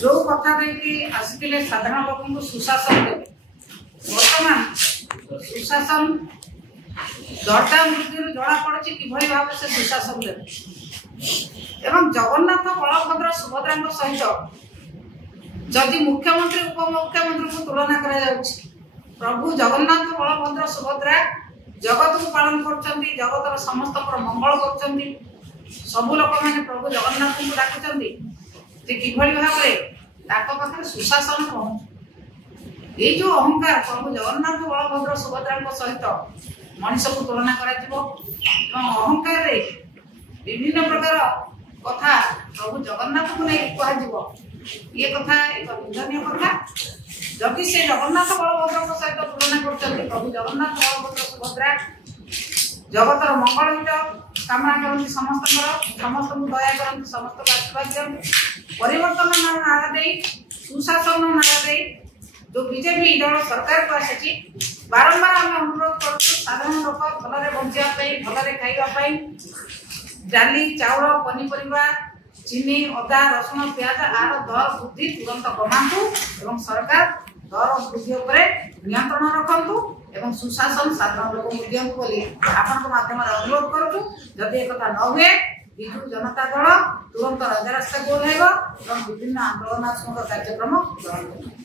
जो कथा देखिए आसिले साधारण लोक को सुशासन देवे वर्तमान सुशासन दरदाम वृद्धि जना पड़ी कि भाव से सुशासन देवे एवं जगन्नाथ बलभद्र सुभद्रा सहित जदि मुख्यमंत्री उपमुख्यमंत्री को तुलना करा प्रभु जगन्नाथ बलभद्र सुभद्रा जगत को पालन कर जगतर समस्त मंगल कर सबू लोक मैंने प्रभु जगन्नाथ को डाकुं कि भाव में सुशासन पहुँच ये जो अहंकार प्रभु जगन्नाथ बलभद्र सुभद्रा सहित मनीष को तुलना कर अहंकार विभिन्न प्रकार कथा प्रभु जगन्नाथ को नहीं कह ये कथा एक निंदनीय कथा जदि से जगन्नाथ बलभद्र सहित तुलना कर प्रभु जगन्नाथ बलभद्र सुभद्रा जगतर मंगल हित कामना करती समस्त दया करती समस्त आशीर्वाद दिखती परिवर्तन नारा दे सुशासन नारा दे जो बीजेपी दल सरकार को आसी बारंबार आम अनुरोध कर साधारण लोक भलरे बचाई भलरे खावाई डाली चाउल पनीपरिया चीनी अदा रसुण प्याज आर दर वृद्धि तुरंत कमातु एवं सरकार दर वृद्धि नियंत्रण रखु एवं सुशासन साधारण लोक दिंतु बोली आपण माध्यम अनुरोध करूँ जदि एक न हुए विजु जनता दल तुरंत राजरास्ता को ओह्लैब विभिन्न आंदोलनात्मक कार्यक्रम ग्रहण कर।